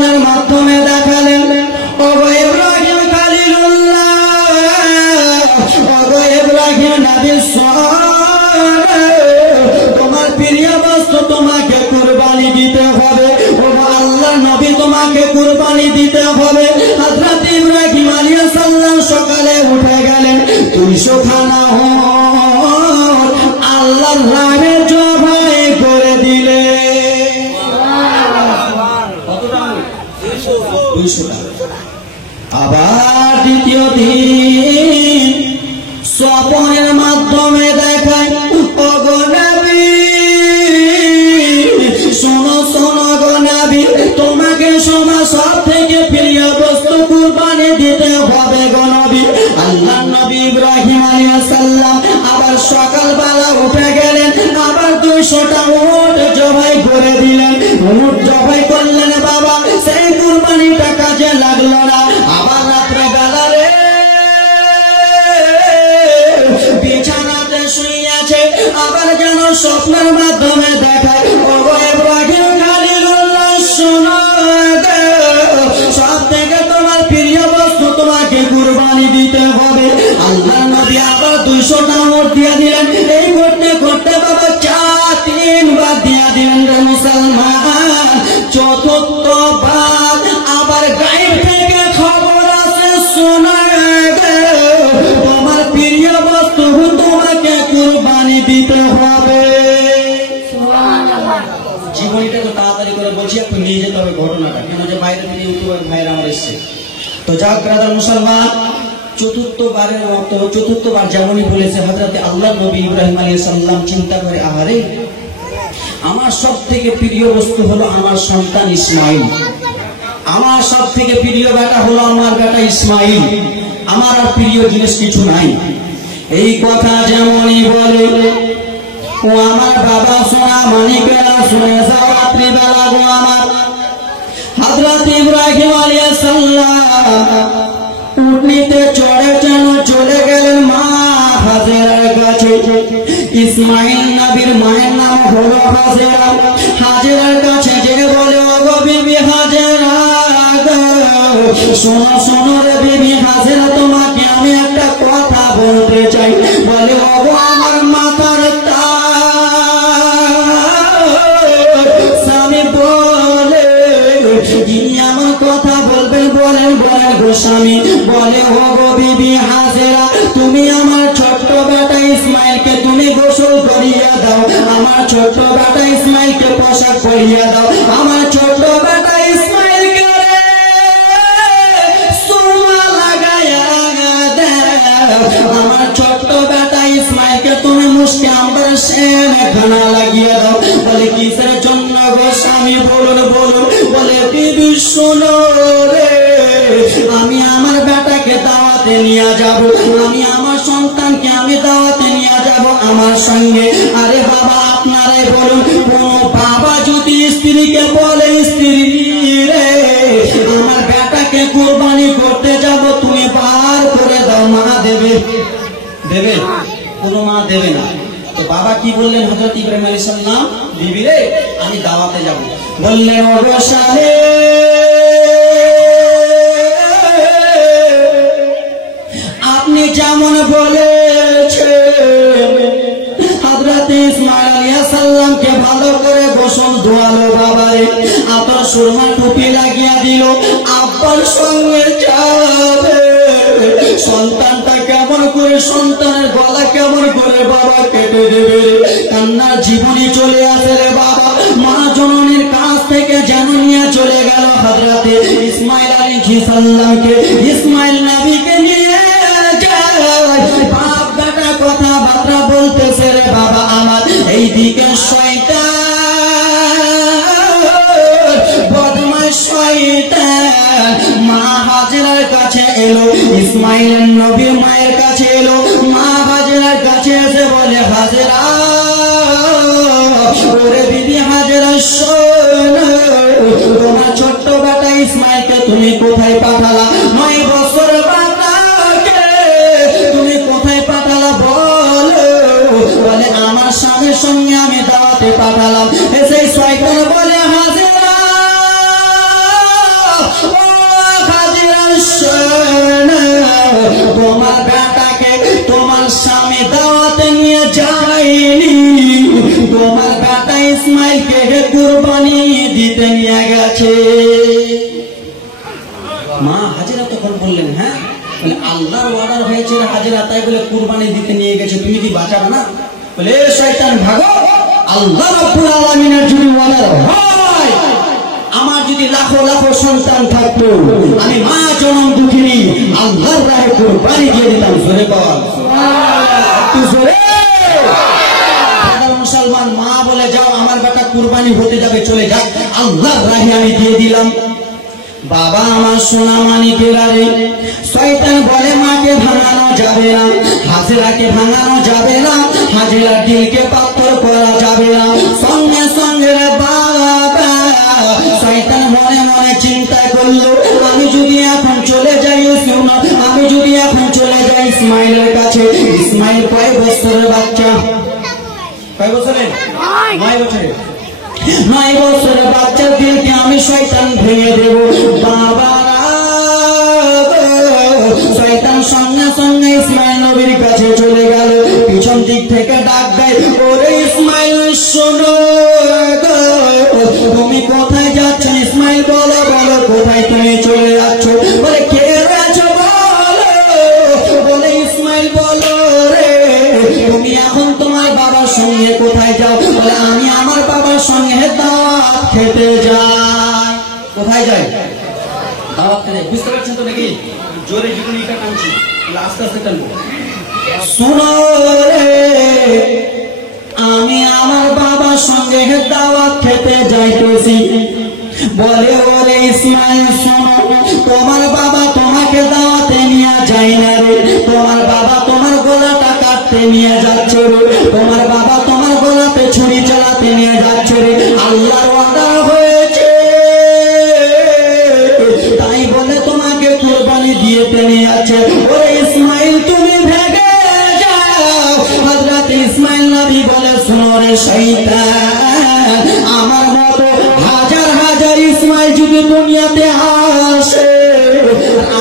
স্বপ্নের মাধ্যমে দেখালেন, ওগো ইব্রাহিম খলিলুল্লাহ, ওগো ইব্রাহিম নবী তোমার প্রিয় বস্তু তোমাকে কুরবানি দিতে হবে, ওগো আল্লাহর নবী তোমাকে কুরবানি দিতে হবে। হযরত ইব্রাহিম আলাইহিস সালাম সকালে উঠে গেলেন, 200 খানা আল্লাহর নামে জবাই করে দিলে। আবার দ্বিতীয় দিন স্বপ্নের মাধ্যমে দেখায়, ওগো নবী শোনো শোনো গো নবী, তোমাকে সব থেকে প্রিয় বস্তু কুরবানি দিতে হবে গো নবী। আল্লাহর নবী ইব্রাহিম আলাইহিস সালাম আবার সকালবেলা উঠে গেলেন, আবার 200টা উট জবাই করে দিলেন। উট জবাই করলেন বাবা, সেই কুরবানিটা কাজে লাগলো না। আবার রাত্রে বেলা রে বিছানাতে শুইয়াছে, আবার যেন স্বপ্নের মাধ্যমে দেখায়, ওগো ইব্রাহিম খলিলুল্লাহ শোনো, সব থেকে তোমার প্রিয় বস্তু তোমাকে কুরবানি দিতে হবে। আল্লাহর নবী আবার 200টা উট দিয়ে দিলেন। এই করতে করতে বাবা 3বার দিয়ে দিলেন রে মুসলমান। চতুর্থ বার আবার গায়েব থেকে খবর আসে, শোনা তোমার প্রিয় বস্তু তোমাকে কুরবানি দিতে হবে। জীবনীটা তো তাড়াতাড়ি করে বলছি, একটু নিয়ে যেতে হবে ঘটনাটা, কেন যে বাইরে থেকে ইউটিউবার ভাইরা আমার এসছে। তো যাক ব্রাদার মুসলমান, চতুর্থবার যেমনই বলেছে হযরত আল্লাহর নবী ইব্রাহিম আলাইহিস সালাম চিন্তা করে, আহারে আমার সব থেকে প্রিয় বস্তু হলো আমার সন্তান ইসমাইল, আমার সব থেকে প্রিয় বেটা হলো আমার বেটা ইসমাইল, আমার আর প্রিয় জিনিস কিছু নাই। এই কথা যেমনই বলে, ও আমার বাবা সোনা মানিকেরা শুনে যাও, রাত্রিবেলা গো আমার হযরত ইব্রাহিম আলাইহিস সালাম উটনিতে চড়ে যেন চলে গেলেন মা হাজেরার কাছে। ইসমাইল নবীর মায়ের নাম হলো হাজেরা। হাজেরার কাছে যে বলে, ওগো বিবি হাজেরা, শোনো শোনো রে বিবি হাজেরা, তোমাকে আমি একটা কথা বলতে চাই। বলে, ওগো আমার মাথার স্বামী বলে, যিনি আমার কথা বলবেন বলেন বলেন গো স্বামী। বলে, ওগো বিবি হাজেরা, তুমি আমার ছোট্ট বেটা ইসমাইলকে তুমি গোসল করিয়া দাও, আমার ছোট্ট বেটা ইসমাইলকে পোশাক পরিয়া দাও, আমার ছোট্ট বেটা ইসমাইলকে সুরমা লাগাইয়া দাও, আমার ছোট্ট বেটা ইসমাইলকে তুমি মুশকে আম্বার সেনে খানা লাগিয়ে দাও। বলে, কিসের জন্য গো স্বামী বলুন বলুন। বলে, বিবি শোনো রে, আমি আমার বেটাকে দাওয়াতে নিয়ে যাব, আমি আমার সন্তানকে আমি দাওয়াতে নিয়ে যাব আমার সঙ্গে। আরে বাবা আপনারাই বলুন, কোন বাবা যদি স্ত্রীকে বলে, স্ত্রী রে আমার বেটাকে কুরবানি করতে যাব, তুমি বার করে দাও, মা দেবে? দেবে? কোন মা দেবে না। তো বাবা কি বললেন হযরত ইব্রাহিম আলাইহিস সালাম, বিবি রে আমি দাওয়াতে যাব। বললেন, ওগো শাহে আপনি যেমন বলেছেন, হযরত ইসমাইল আলাইহিস সালামকে ভালো করে গোসল ধোয়ালো বাবারে, আবার সুরমা টুপি লাগিয়ে দিল, আব্বার সঙ্গে যাবে। সন্তানটা কেমন করে, সন্তানের গলা কেমন করে বাবা কেটে দেবে, কান্নার জীবনী চলে আসে রে বাবা। মা জননীর কাছ থেকে যেন নিয়ে চলে গেল হযরত ইসমাইল আলাইহিস সালামকে। ইসমাইল নবীকে নিয়ে বাপ বেটা কথাবার্তা বলতেছে রে বাবা আমার। এইদিকে শয়তান বদমাশ শয়তান মা হাজেরার কাছে এলো, ইসমাইলের নবী মায়ের কাছে এলো। মা হাজেরার কাছে এসে বলে, হাজেরা ওরে বিবি হাজেরা শোনো, তোমার ছোট্ট বেটা ইসমাইলকে তুমি কোথায় পাঠালা? 9 বছর বাচ্চাকে তুমি কোথায় পাঠালা বলো? বলে, আমার স্বামীর সঙ্গে আমি দাওয়াতে পাঠালাম। সেই শয়তান বলে, হাজেরা তোমার বেটা ইসমাইলকে কুরবানি দিতে নিয়ে গেছে। মা হাজেরা তখন বললেন, হ্যাঁ বলে আল্লাহর অর্ডার হয়েছে হাজেরা, তাই বলে কুরবানি দিতে নিয়ে গেছে, তুমি কি বাঁচাবে না? বলে শয়তান ভাগো, আল্লাহ রাব্বুল আলামিনের যদি অর্ডার হয়, আমার যদি লাখো লাখো সন্তান থাকতো, আমি মা জনম দুঃখিনী আল্লাহর রাহে কুরবানি দিয়ে দিতাম। জোরে বল মুসলমান। মা বলে যাও আমার বেটা কুরবানি হতে যাবে, চলে যাক, আল্লাহর রাহে আমি দিয়ে দিলাম। বাবা আমার সোনা মানিকেরা রে, শয়তান বলে মাকে ভাঙানো যাবে না, হাজেরাকে ভাঙানো যাবে না, হাজেরার দিলকে পাথর করা যাবে না। সঙ্গে সঙ্গে রে বাবা শয়তান মনে মনে চিন্তা করলো, আমি যদি এখন চলে যাই, আমি যদি এখন চলে যাই ইসমাইলের কাছে, ইসমাইল কয় বছরের বাচ্চা? কয় বছরের? 9 বছরের। 9 বছরের বাচ্চার দিলকে আমি শয়তান ভেঙে দেব। বাবা শয়তান সঙ্গে সঙ্গে ইসমাইল নবীর কাছে চলে গেল, পিছন দিক থেকে ডাক দেয়, ওরে ইসমাইল শোনো, তুমি কোথায় যাচ্ছ? ইসমাইল বলো বলো কোথায় তুমি চলে যাচ্ছ? বলে কে আছো বলো। বলে ইসমাইল বলো রে, তুমি এখন তোমার বাবার সঙ্গে কোথায় যাও? বলে আমি আমার বাবার সঙ্গে দাওয়াত খেতে যাই। কোথায় যাই? দাওয়াত খেতে। বুঝতে পারছেন তো নাকি? জোরে জীবনীটা টানছি, আস্তে আস্তে টানবো। শোনো রে, আমি আমার বাবার সঙ্গে দাওয়াত খেতে যাইতেছি। বলে ওরে ইসমাইল শোনো, তোমার বাবা তোমাকে দাওয়াতে নিয়ে যায় না রে, তোমার বাবা তোমার গলাটা কাটতে নিয়ে যাচ্ছে রে, তোমার বাবা তোমার গলাতে ছুরি চালাতে নিয়ে যাচ্ছে রে, আল্লাহর অর্ডার হয়েছে, তাই বলে তোমাকে কুরবানি দিতে নিয়ে আছে। ওরে ইসমাইল তুমি ভেগে যাও। হযরত ইসমাইল নবী বলে, শোনো রে শয়তান, আমার মতো হাজার হাজার ইসমাইল যদি দুনিয়াতে আসে,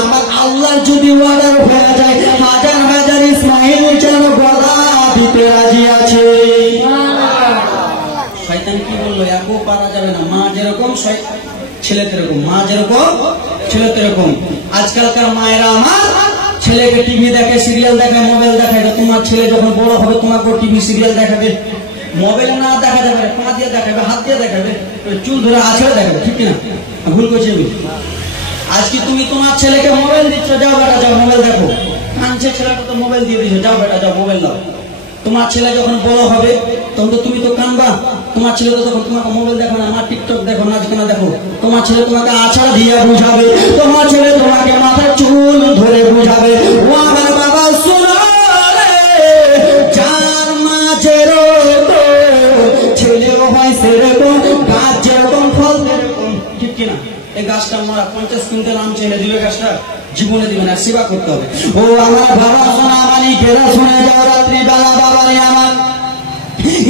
আমার আল্লাহ যদি অর্ডার হয়ে যায়, হাজার হাজার ইসমাইল যেন গলা দিতে রাজি আছে। শয়তান কি বললো? একও পারা যাবে না, মা যেরকম ছেলে তেরকম, মা যেরকম ছেলে তেরকম। আজকালকার মায়েরা আমার ছেলেকে টিভি দেখে, সিরিয়াল দেখে, মোবাইল দেখায়। তোমার ছেলে যখন বড় হবে তোমাকে টিভি সিরিয়াল দেখাবে, মোবাইল না দেখা যাবে, পা দিয়ে দেখাবে, হাত দিয়ে দেখাবে, চুল ধরে আছড়ে দেখাবে, ঠিক না? ভুল করছি আমি? আজকে তুমি তোমার ছেলেকে মোবাইল দিচ্ছ, যাও বেটা যাও মোবাইল দেখো, কাঁদছে ছেলেটা তো মোবাইল দিয়ে দিচ্ছ, যাও বেটা যাও মোবাইল দাও। তোমার ছেলে যখন বড় হবে তখন তো তুমি তো কানবা, তোমার ছেলে তো তখন তোমাকে মোবাইল দেখো না, আমার টিকটক দেখো, নাচ গানা দেখো, তোমার ছেলে তোমাকে আছাড় দিয়ে বুঝাবে, তোমার ছেলে তোমাকে মাথার চুল ধরে বুঝাবে। ও আমার বাবা শোনো রে, যার মা যেরকম ছেলেও হয় সেরকম, গাছ যেরকম ফল সেরকম, ঠিক কিনা? এই গাছটা আমরা 50 কুইন্টাল আম চেনে দিবে, গাছটা জীবনে দিবে না, সেবা করতে হবে। ও আমার বাবা সোনা মানিকেরা শুনে যাও, রাত্রি বেলা বাবারে আমার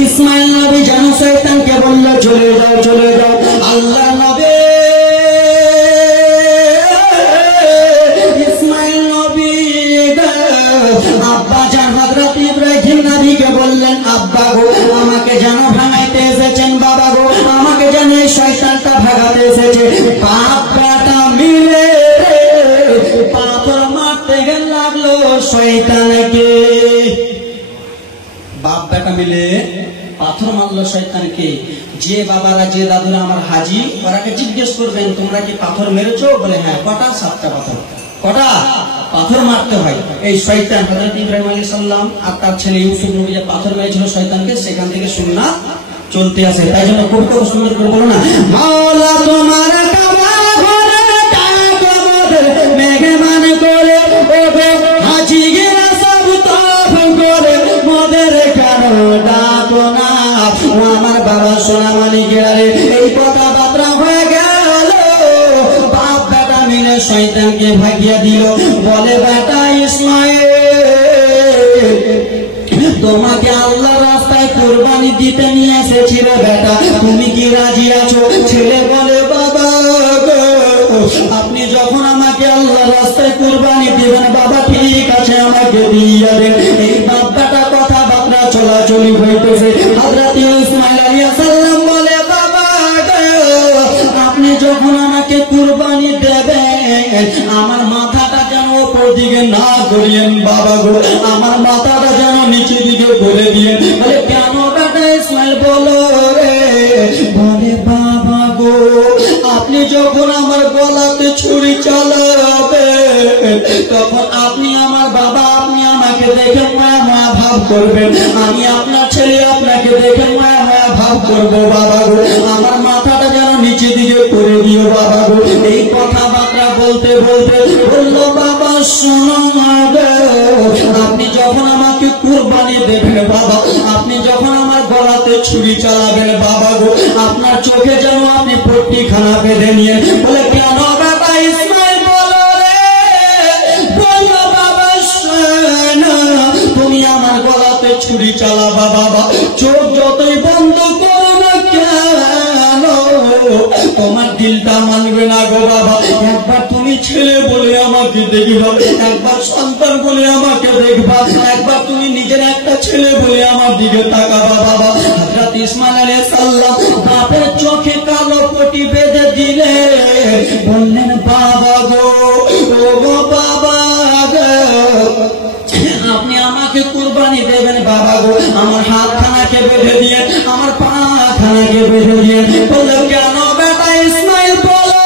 ইসমাইল নবী যেন শয়তানকে বলল, চলে যাও চলে যাও। আল্লাহ নবী ইসমাইল নবী আব্বা জান হযরত ইব্রাহিম নবীকে বললেন, আব্বা গো আমাকে যেন ভাঙাইতে এসেছেন, বাবা গো আমাকে যেন এই শয়তানটা ভাগাতে এসেছে। বাপটা মিলে পাথর মারতে লাগলো শয়তানকে। বাপ বেটা মিলে পাথর মারলো শয়তানকে। যে বাবারা যে দাদুরা আমার হাজি, ওরাকে জিজ্ঞেস করবেন তোমরা কি পাথর মেরেছো? বলে হ্যাঁ। কটা? 7টা পাথর। কটা পাথর মারতে হয়? এই শয়তান হযরত ইব্রাহিম আলাইহিস সালাম আর তার ছেলে ইউসুফ নবী যে পাথর মেরেছিল শয়তানকে, সেখান থেকে সুন্নাত চলতে আছে। তাই জন্য খুব খুব সুন্দর করে বলো না, মাওলা তোমার কাবা ঘরে ডাকবো মেহমান করে, ওগো হাজিরা সব তফ করে, মোদের কেন ডাকো না? আমার বাবা সোনা মানিকেরা রে, এই কথাবার্তা হয়ে গেল, বাপ বেটা মিলে শয়তানকে ভাগিয়ে দিল। বলে বেটা ইসমাইল, তোমাকে আল্লাহ রাস্তায় কুরবানি দিতে নিয়ে এসেছি রে বেটা, তুমি কি রাজি আছো? ছেলে বলে বাবা আপনি যখন আমাকে আল্লাহ রাস্তায় কুরবানি দিবেন বাবা, ঠিক আছে আমাকে দিয়ে দেন। এই বাপ বেটা কথাবার্তা চলাচলি হইতেছে। হযরত করিয়েন বাবা গো, আমার মাথাটা যেন নিচে দিকে করে দিয়ে। বলে কেন বেটা ইসমাইল বলো রে? বলে বাবা গো, আপনি যখন আমার গলাতে ছুরি চালাবে তখন আপনি আমার বাবা, আপনি আমাকে দেখে মায়া মায়া ভাব করবেন, আমি আপনার ছেলে আপনাকে দেখে মায়া মায়া ভাব করবো বাবা গো, আমার মাথাটা যেন নিচে দিকে করে দিও বাবা গো। এই কথাবার্তা বলতে বলতে বললো বাবা শোনো আপনি যখন আমাকে কুরবানি দেবেন বাবা, আপনি যখন আমার গলাতে ছুরি চালাবেন বাবা গো, আপনার চোখে যেন আপনি পট্টিখানা বেঁধে নিয়ে। বলে কেন বাবা ইসমাইল বলো রে? বলো বাবা শোনো, তুমি আমার গলাতে ছুরি চালাবা বাবা, চোখ যতই বন্ধ করো না কেন তোমার দিলটা মানবে না গো বাবা। একবার তুমি ছেলে বলে আমাকে দেখবা, একবার সন্তান বলে আমাকে দেখবা, একবার তুমি নিজের একটা ছেলে বলে আমার দিকে তাকাবা বাবা। হযরত ইসমাইল আলাইহিস সালাম বাপের চোখে কালো পটি বেঁধে দিলে, বললেন বাবা গো, ও গো বাবা গো, আপনি আমাকে কুরবানি দেবেন বাবা গো, আমার হাতখানাকে বেঁধে দিয়ে, আমার পাখানাকে বেঁধে দিয়ে। বলে কেন বেটা ইসমাইল বলো?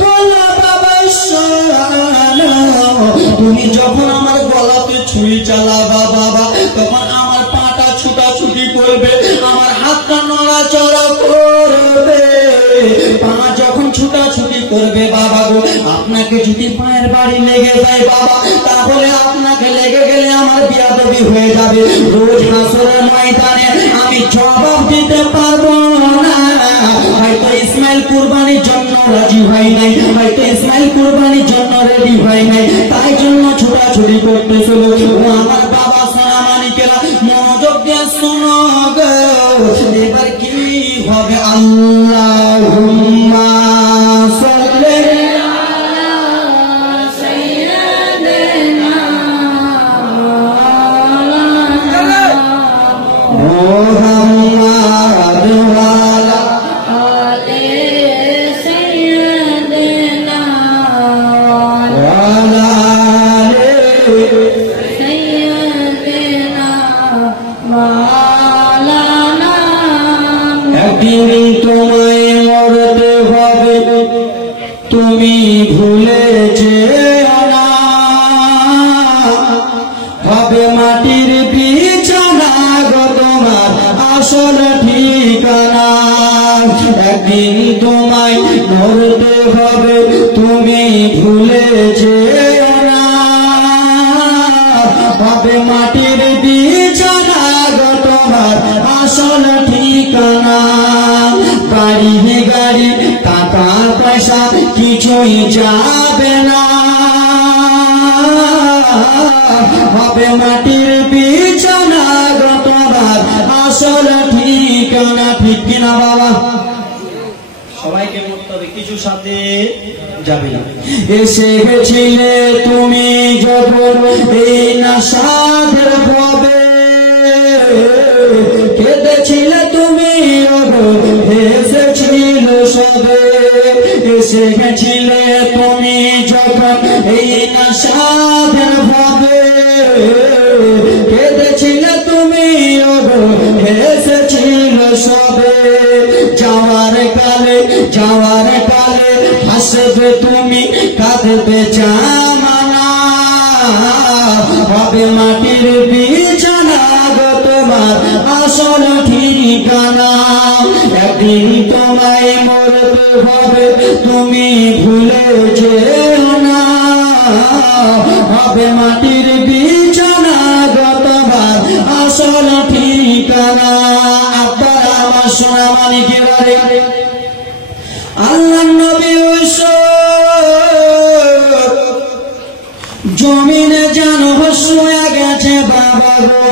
বলো বাবা শোনো, তুমি যখন আমার গলাতে ছুরি চালাবা বাবা, তখন আমার পাটা ছুটাছুটি করবে, আমার হাতটা নড়াচড়া করবে, পা যখন ছুটাছুটি করবে বাবা গো, আপনাকে যদি পায়ের বাড়ি লেগে যায় বাবা, তাহলে আপনাকে লেগে গেলে আমার বিয়াদবি হয়ে যাবে, রোজ হাসরের ময়দানে আমি জবাব দিতে পারবো না। হয়তো ইসমাইল কুরবানির জন্য রাজি হয় নাই, হয়তো ইসমাইল কুরবানির জন্য রেডি হয় নাই, তাই জন্য ছুটাছুটি করতেছিল। আমার বাবা সোনামানিকেরা মনোযোগ দিয়ে শোনো গো, এবার কি হবে? আল্লাহুম্মা সাল্লি তোমায় মরতে হবে, তুমি ভুলে যেও না, হবে মাটির বিছানা গো তোমার আসল ঠিকানা। একদিন তোমায় মরতে হবে, তুমি ভুলে যেও না, হবে মাটির বিছানা গো তোমার আসল ঠিকানা। বাড়ি গাড়ি টাকা পয়সা কিছুই যাবে না, হবে মাটির বিছানা গো তোমার আসল ঠিকানা। ঠিক কিনা বাবা? সবাইকে মরতে হবে, কিছু সাথে যাবে না। এসে গেছিলে তুমি যখন এই নাশাদের ভাবে, কেঁদেছিলে তুমি হেসেছিল সবে, এসে গেছিলে তুমি যখন এই নাশাদের ভাবে, কেঁদেছিলে তুমি হেসেছিল সবে। যাওয়ার কালে হাসবে তুমি, কাঁদবে জামানা, হবে মাটির বিছানা গো তোমার আসল ঠিকানা। একদিন তোমায় মরতে হবে, তুমি ভুলে যেও না, হবে মাটির বিছানা গো তোমার আসল ঠিকানা। আব্বার আমার সোনামানিকেরা রে, আল্লাহ নবী জমিনে জানো শুয়ে গেছে বাবা গো,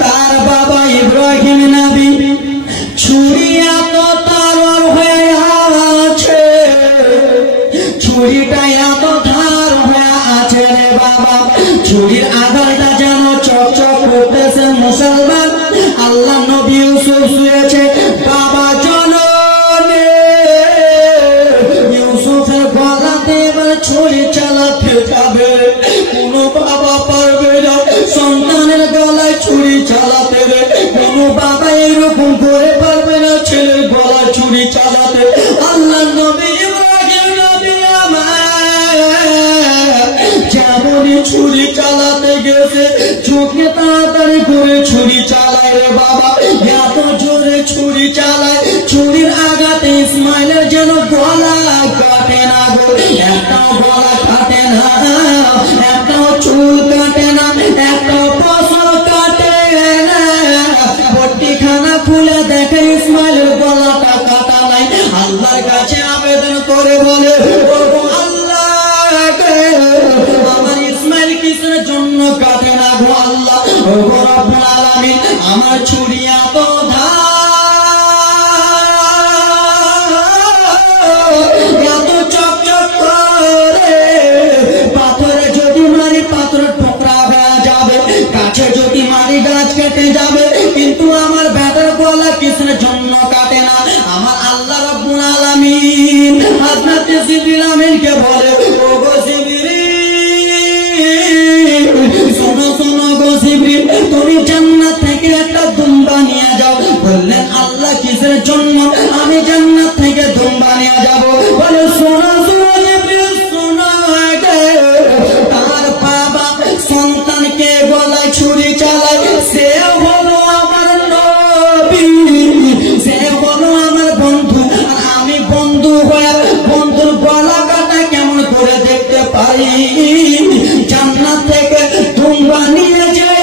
তার বাবা ইব্রাহিম নবী ছুরি এত তার হয়ে আছে, ছুরিটা এত ধার হয়ে আছে রে বাবা, ছুরির আঘাতটা যেন চকচক করতেছে মুসলমান। আল্লাহ নবী ইউসুফ শুয়েছে বাবা জননে, ইউসুফের গলাতে বাবার ছুরি চালাতে যাবে, কোন বাবা পারবে না সন্তানের গলায় ছুরি চালাতে, কোন বাবা এরকম করে পারবে না ছেলের গলায় ছুরি চালাতে। আল্লাহ নবী ইব্রাহিম নবী আমার যেমনই ছুরি চালাতে গেছে চোখে তাড়াতাড়ি করে ছুরি চালায় রে বাবা, এত জোরে ছুরি চালায় ছুরির আঘাতে ইসমাইলের যেন গলা কাটে না গো, একটাও গলা কাটে না, একটাও চুল কাটে না, একটাও ফসল কাটে না। পট্টিখানা খুলে দেখে ইসমাইলের গলাটা কাটা নাই। আল্লাহর কাছে আবেদন করে বলে, ও আল্লাহ আমার ইসমাইল কিসের জন্য কাটে না গো আল্লাহ, ও রব্বুল আলামিন আমার ছুরি এত এত চকচক করে, পাথরে যদি মারি পাথর টুকরা হয়ে যাবে, গাছে যদি মারি গাছ কেটে যাবে, কিন্তু আমার বেটার গলা কিসের জন্য কাটে না? আমার আল্লাহ রব্বুল আলামিন হযরত জিবরিল আমিনকে বলে, ও গো জিবরিল শোনো শোনো গো জিবরিল, তুমি জান্নাত থেকে একটা দুম্বা নিয়ে যাও। বললেন আল্লাহ কিসের জন্য আমি জান্নাত থেকে দুম্বা নিয়ে যাব? বলে শোনো শোনো জিবরিল শোনো, তার বাবা সন্তানকে গলায় ছুরি চালায়, সে হলো আমার নবী, সে হলো আমার বন্ধু, আর আমি বন্ধু হয়ে বন্ধুর গলা কাটা কেমন করে দেখতে পারি? জান্নাত থেকে দুম্বা নিয়ে যায়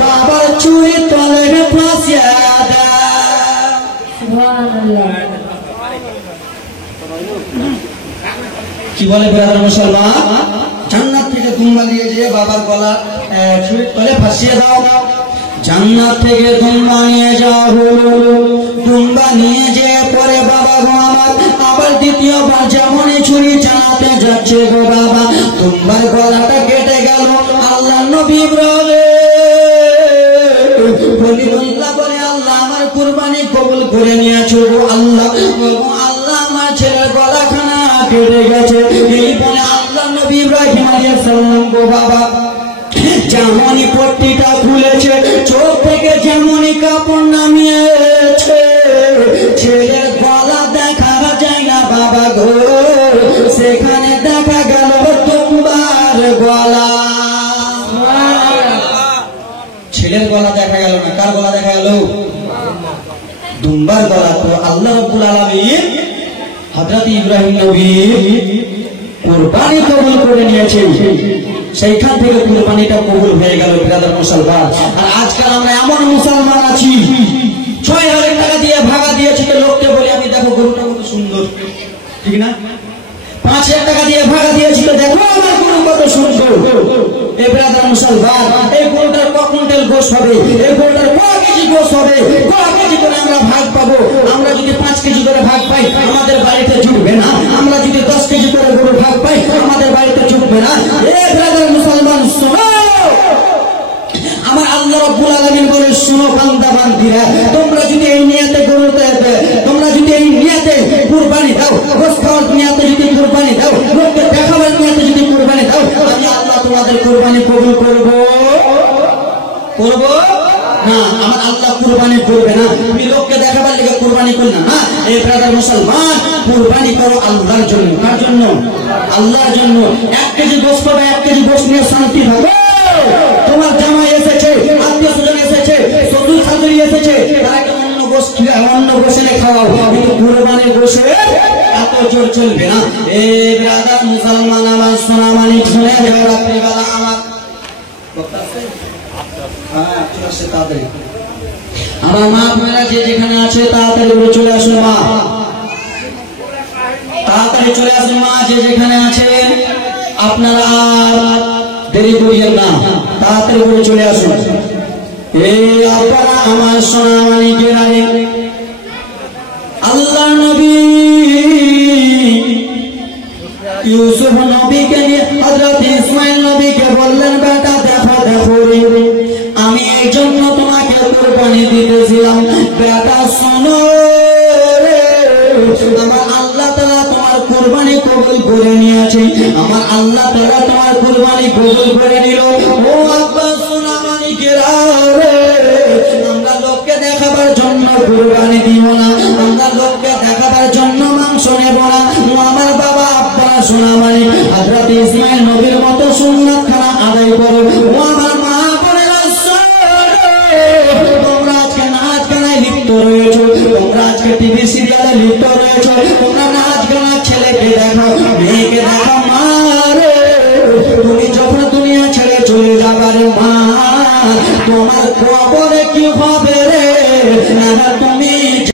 বাবার ছুরি তলে ফাঁসিয়ে দেয়। কি বলে বেরাদার মুসলমান? জান্নাত থেকে দুম্বা নিয়ে যেয়ে বাবার গলা ছুরির তলে ফাঁসিয়ে দাও। জান্নাত থেকে দুম্বা নিয়ে যাওয়া হলো, দুম্বা নিয়ে যেয়ে পরে বাবা গো আমার আবার দ্বিতীয়বার যেমনই ছুরি চালাতে যাচ্ছে গো বাবা, দুম্বার গলাটা কেটে গেল। আল্লাহ নবী বলে আল্লাহ আমার কুরবানি কবুল করে নিয়েছো গো আল্লাহ, আল্লাহ আমার ছেলের গলাখানা কেটে গেছে। এই বলে আল্লাহ নবী ইব্রাহিম আলাইহিস সালাম গো বাবা যেমনই পট্টিটা খুলেছে, চোখ থেকে যেমনই কাপড় নামিয়েছে, ছেলের গলা দেখা যায় না বাবা গো, সেখানে দেখা গেল দুম্বার গলা। ছেলের গলা দেখা গেল না, কার গলা দেখা গেল? দুম্বার গলা। তো আল্লাহ রাব্বুল আলামিন হযরত ইব্রাহিম নবী কুরবানি কবুল করে নিয়েছে, সেইখান থেকে কুরবানিটা কবুল হয়ে গেল ব্রাদার মুসলমান। আর আজকাল আমরা এমন মুসলমান আছি ৬,০০০ টাকা দিয়ে ভাগা দিয়েছি, লোককে বলি আমি দেখো গরুটা কত সুন্দর, ঠিক না? ৫,০০০ টাকা দিয়ে ভাগা দিয়েছি, দেখো আমার গরু কত সুন্দর। এই ব্রাদার মুসলমান এই গরুটার ক কুইন্টাল গোশ হবে, এই গরুটার ক কেজি গোশ হবে, ক কেজি করে আমরা ভাগ পাবো। আমরা যদি ৫ কেজি করে ভাগ পাই আমাদের বাড়িতে জুটবে না, আমরা যদি ১০ কেজি করে গরু ভাগ পাই আমাদের বাড়িতে জুটবে না। এই ব্রাদার মুসলমান শোনো, আমার আল্লাহ রাব্বুল আলামিন বলে শোনো বান্দা বান্দীরা, তোমরা যদি এই নিয়তে গরুতে, তোমরা যদি এই নিয়তে কুরবানি দাও, গোশত খাওয়ার নিয়তে যদি কুরবানি দাও, লোককে দেখাবার নিয়তে যদি কুরবানি দাও, আমি আল্লাহ তোমাদের কুরবানি কবুল করব না? আমার আল্লাহ কুরবানি করবে না। তুমি লোককে দেখাবার লেগে কুরবানি করলে না। এই ব্রাদার মুসলমান কুরবানি করো আল্লাহর জন্য। কার জন্য? আল্লাহর জন্য। ১ কেজি গোশত পাবে, ১ কেজি গোশত নিয়ে শান্তি হবে। তোমার জামাই এসেছে, আত্মীয় স্বজন এসেছে, শ্বশুর শাশুড়ি এসেছে, তাকে অন্য গোশত খাওয়াও, কিন্তু কুরবানির গোশত এত জোর চলবে না। এই ব্রাদার মুসলমান আমার সোনা মানিক শুনে যাও, রাত্রিবেলা আমার আমার মা আপনারা যে যেখানে আছে তাড়াতাড়ি করে চলে আসুন, মা তাড়াতাড়ি চলে আসুন, মা যে যেখানে আছেন আপনারা আর দেরি করিয়েন না, তাড়াতাড়ি করে চলে আসুন। এই আপনারা আমার সোনা মানিকের আগে আল্লাহ নবী ইউসুফ নবীকে নিয়ে হযরত ইসমাইল নবীকে বললেন, বেটা দেখো দেখো আমি এই জন্য তোমাকে কুরবানি দিতেছিলাম, বেটা শোনো রে, আমার আল্লাহ তাআলা তোমার কুরবানি কবুল করে নিয়েছে। আমার আল্লাহ তাআলা তোমার কুরবানি কবুল করে নিল। ও আব্বা সোনামানিকেরা রে, আমরা লোককে দেখাবার জন্য কুরবানি দিব না, আমরা লোককে দেখাবার জন্য মাংস নেব না। আমার বাবা আব্বা সোনামানি হযরত ইসমাইল নবীর মতো সুন্নাত খানা আদায় করো। ও আমার মা বোনেরা, তোমরা আজকে নাচ গানায় লিপ্ত রয়েছো, তোমরা আজকে টিভি সিরিয়ালে লিপ্ত রয়েছো, তোমরা নাচ গানা ছেলেকে দেখো, মেয়েকে দেখো। মা রে, তুমি যখন দুনিয়া ছেড়ে চলে যাবার মা, তোমার কবরে কি হবে রে?